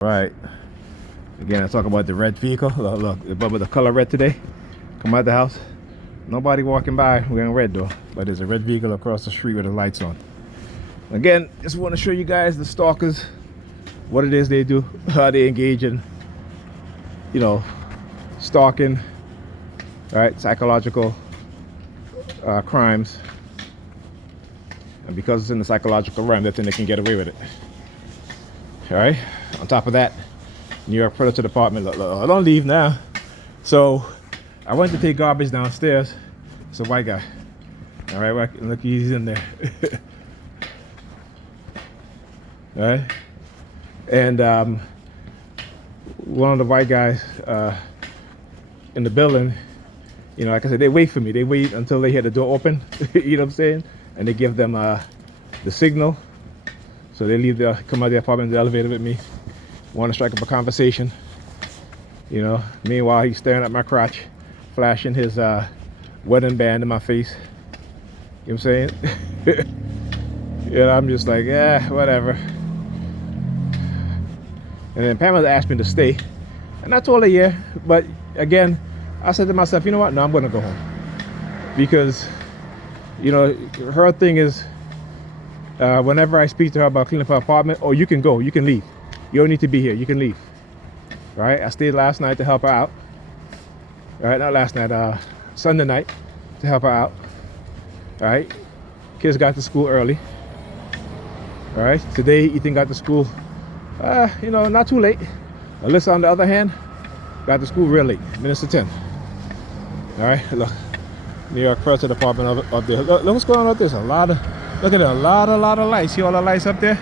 Right. Again, I talk about the red vehicle. Look, the color red today. Come out the house. Nobody walking by wearing red though. But there's a red vehicle across the street with the lights on. Again, just want to show you guys the stalkers, what it is they do, how they engage in, stalking, right? Psychological crimes. And because it's in the psychological realm, they think they can get away with it. All right. On top of that, New York Predator Department. Look, don't leave now. So I went to take garbage downstairs. It's a white guy. All right, look, he's in there. All right. And one of the white guys in the building, like I said, they wait for me. They wait until they hear the door open. You know what I'm saying? And they give them the signal. So they come out of the apartment, the elevator with me. Want to strike up a conversation. Meanwhile, he's staring at my crotch, flashing his wedding band in my face. You know what I'm saying? I'm just like, yeah, whatever. And then Pamela asked me to stay. And I told her, yeah. But again, I said to myself, you know what? No, I'm going to go home. Because, her thing is, whenever I speak to her about cleaning up her apartment, you can go, you can leave. You don't need to be here, you can leave. Right? I stayed last night to help her out. Right? Not last night, Sunday night to help her out. Right? Kids got to school early. Right? Today, Ethan got to school, not too late. Alyssa, on the other hand, got to school real late, minutes to 10. All right, look, New York Predator Department up there. Look what's going on up there. There's look at it, a lot of lights. See all the lights up there?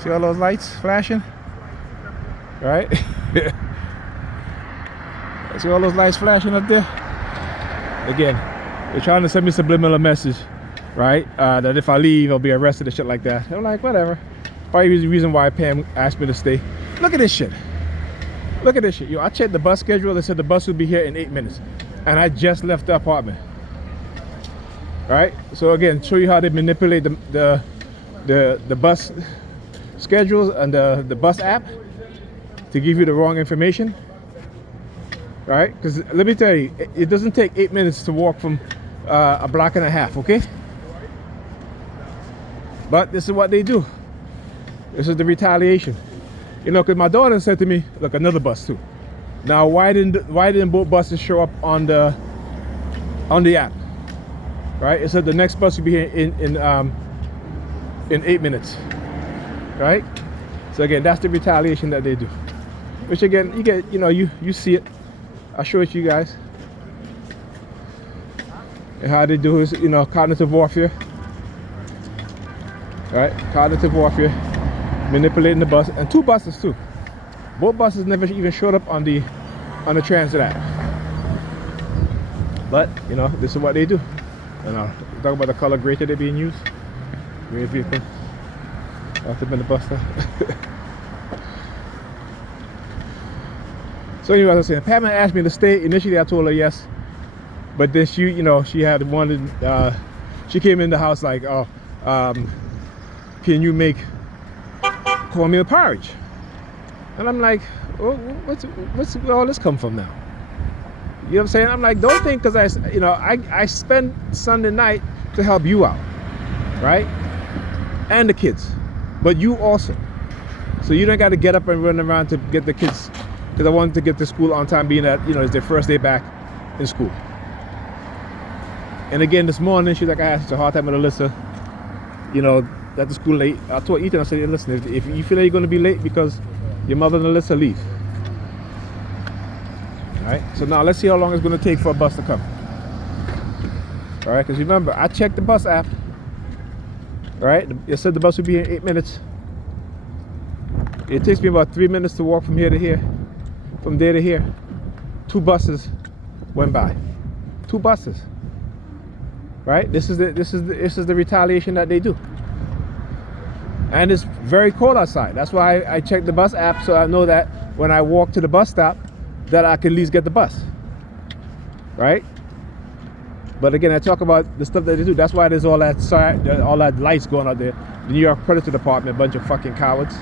See all those lights flashing? Right? See all those lights flashing up there? Again, they're trying to send me a subliminal message, right? That if I leave, I'll be arrested and shit like that. I'm like, whatever. Probably the reason why Pam asked me to stay. Look at this shit. Look at this shit. I checked the bus schedule. They said the bus will be here in 8 minutes. And I just left the apartment. All right? So again, show you how they manipulate the bus schedules and the bus app to give you the wrong information. All right? Because let me tell you, it doesn't take 8 minutes to walk from a block and a half, okay? But this is what they do. This is the retaliation. Because my daughter said to me, look, another bus too. Now, why didn't both buses show up on the app? Right? It said the next bus will be here in 8 minutes. Right? So again, that's the retaliation that they do. Which again, you get, you see it. I'll show it to you guys. And how they do is, cognitive warfare. Right? Cognitive warfare. Manipulating the bus, and 2 buses too. Both buses never even showed up on the transit app. But this is what they do. And talk about the color gray that they're being used. Gray vehicle. Must have been the bus stop. So anyway, as I was saying, Pam asked me to stay. Initially, I told her yes, but then she had wanted. She came in the house like, oh, can you make cornmeal porridge? And I'm like, oh, what's where all this come from now? You know what I'm saying? I'm like, don't think because I spend Sunday night to help you out, right? And the kids, but you also. So you don't got to get up and run around to get the kids, because I wanted to get to school on time, being that it's their first day back in school. And again, this morning she's like, I had such a hard time with Alyssa. At the school late. I told Ethan, I said, listen, if you feel like you're going to be late because your mother and Alyssa leave. All right, so now let's see how long it's going to take for a bus to come. All right, because remember, I checked the bus app. All right, it said the bus would be in 8 minutes. It takes me about 3 minutes to walk from here to here, from there to here. 2 buses went by. 2 buses. Right? This is the retaliation that they do. And it's very cold outside. That's why I checked the bus app, so I know that when I walk to the bus stop, that I can at least get the bus. Right? But again, I talk about the stuff that they do. That's why there's all that lights going out there. The New York Predator Department, a bunch of fucking cowards.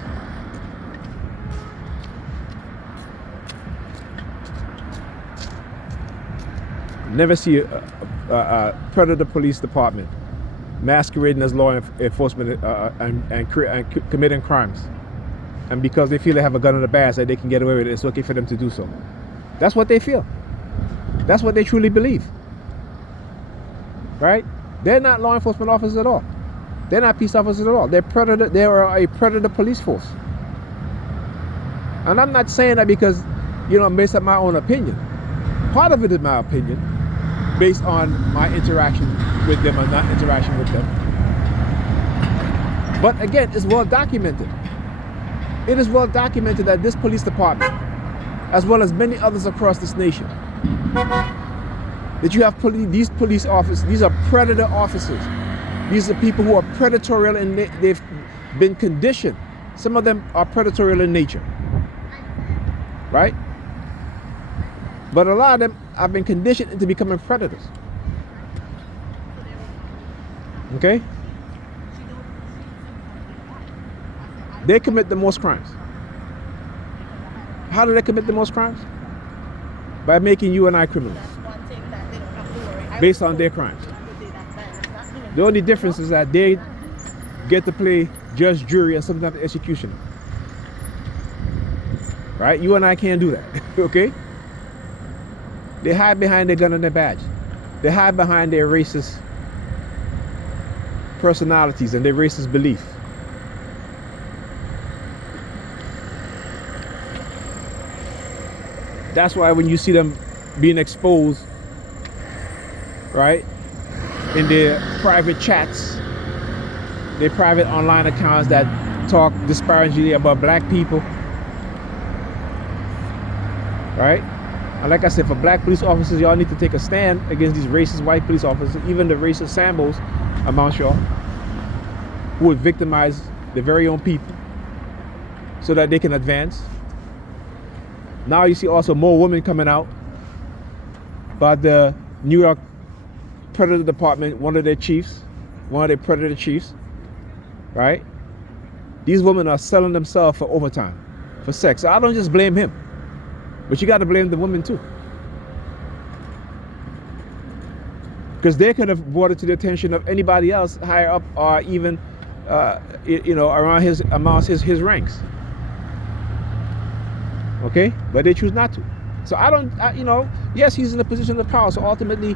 never see a predator police department masquerading as law enforcement and committing crimes. And because they feel they have a gun in the badge that they can get away with it, it's okay for them to do so. That's what they feel. That's what they truly believe. Right? They're not law enforcement officers at all. They're not peace officers at all. They are a predator police force. And I'm not saying that because, based on my own opinion. Part of it is my opinion, based on my interaction with them and not interaction with them. But again, it's well documented. It is well documented that this police department, as well as many others across this nation, that you have these police officers, these are predator officers. These are people who are predatorial and they've been conditioned. Some of them are predatorial in nature, right? But a lot of them have been conditioned into becoming predators. Okay? They commit the most crimes. How do they commit the most crimes? By making you and I criminals. Based on their crimes. The only difference is that they get to play judge, jury, and sometimes executioner. Right? You and I can't do that. Okay? They hide behind their gun and their badge. They hide behind their racist personalities and their racist belief. That's why when you see them being exposed, right, in their private chats, their private online accounts that talk disparagingly about black people, right? And like I said, for black police officers, y'all need to take a stand against these racist white police officers, even the racist Sambos amongst y'all, who would victimize their very own people so that they can advance. Now you see also more women coming out by the New York Predator Department, one of their predator chiefs, right? These women are selling themselves for overtime, for sex. So I don't just blame him, but you got to blame the women too. Because they could have brought it to the attention of anybody else higher up or even, around amongst his ranks. Okay, but they choose not to. So yes, he's in a position of power. So ultimately,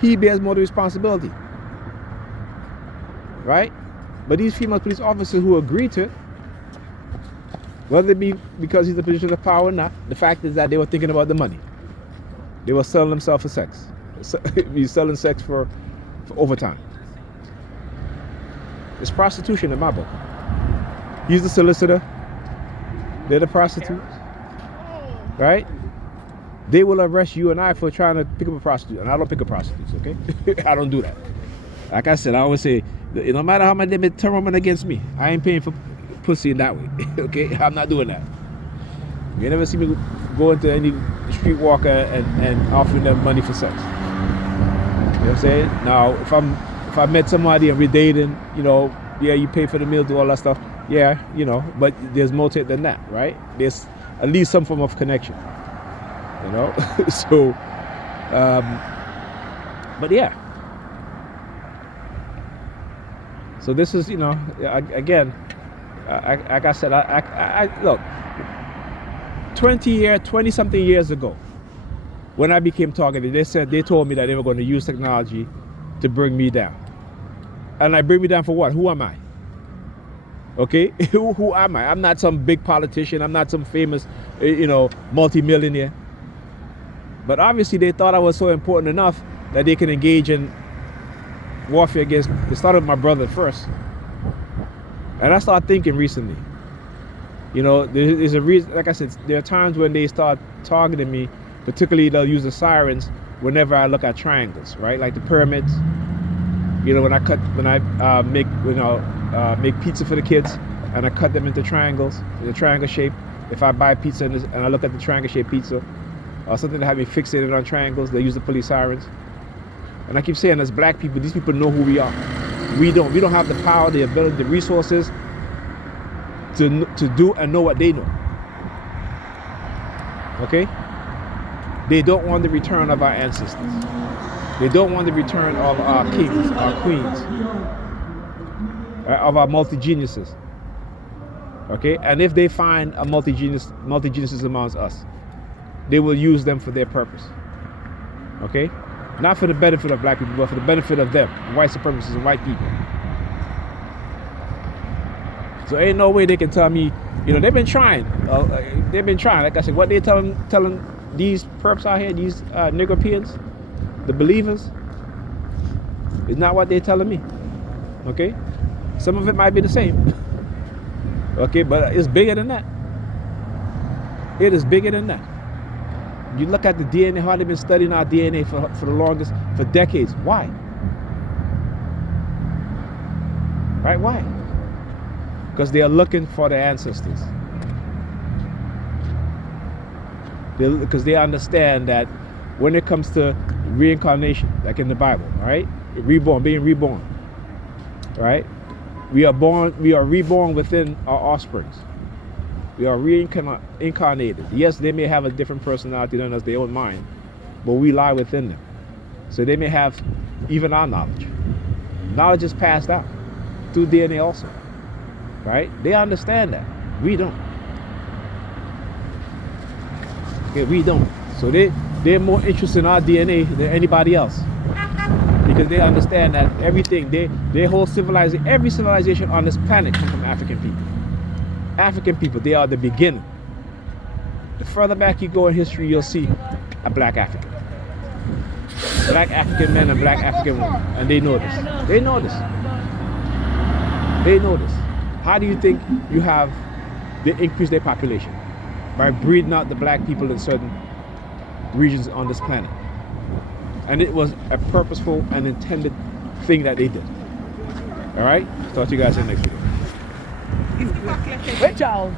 he bears more of the responsibility, right? But these female police officers who agree to it, whether it be because he's in a position of power or not, the fact is that they were thinking about the money. They were selling themselves for sex. He's selling sex for overtime. It's prostitution in my book. He's the solicitor. They're the prostitutes. Right? They will arrest you and I for trying to pick up a prostitute. And I don't pick up prostitutes, okay? I don't do that. Like I said, I always say, no matter how much they may turn women against me, I ain't paying for pussy in that way. Okay? I'm not doing that. You never see me go into any streetwalker and offering them money for sex. You know what I'm saying? Now, if I met somebody and we're dating, yeah, you pay for the meal, do all that stuff. Yeah, but there's more to it than that, right? There's at least some form of connection, so but yeah, so this is again, like I said, I look, 20 something years ago when I became targeted, they told me that they were going to use technology to bring me down. And bring me down for what? Who am I? Okay, who am I? I'm not some big politician. I'm not some famous, multi-millionaire. But obviously they thought I was so important enough that they can engage in warfare against. They started with my brother first, and I started thinking recently. There's a reason. Like I said, there are times when they start targeting me. Particularly, they'll use the sirens whenever I look at triangles, right? Like the pyramids. When I make pizza for the kids, and I cut them into triangles, in a triangle shape. If I buy pizza and I look at the triangle shaped pizza, or something that have me fixated on triangles, they use the police sirens. And I keep saying, as black people, these people know who we are. We don't have the power, the ability, the resources to do and know what they know. Okay? They don't want the return of our ancestors. They don't want the return of our kings, our queens, of our multi-geniuses. Okay? And if they find a multi-geniuses amongst us, they will use them for their purpose. Okay? Not for the benefit of black people, but for the benefit of them, white supremacists and white people. So ain't no way they can tell me, they've been trying. Like I said, what they telling these perps out here, these Negropeans, the believers, is not what they're telling me. Okay? Some of it might be the same. Okay, but it's bigger than that. It is bigger than that. You look at the DNA, how they've been studying our DNA for the longest, for decades. Why? Right? Why? Because they are looking for their ancestors. Because they understand that when it comes to reincarnation, like in the Bible, right? Being reborn, right? We are reborn within our offsprings. We are reincarnated. Yes, they may have a different personality than us, their own mind, but we lie within them. So they may have even our knowledge. Knowledge is passed out through DNA also, right? They understand that. We don't. Okay, we don't. So they're more interested in our DNA than anybody else, because they understand that everything, their whole civilization, every civilization on this planet comes from African people. African people, they are the beginning. The further back you go in history, you'll see a black African. Black African men and black African women. And they know this. They know this. They know this. How do you think they increase their population? By breeding out the black people in certain regions on this planet. And it was a purposeful and intended thing that they did. All right? Talk to you guys in the next video. Wait, Charles.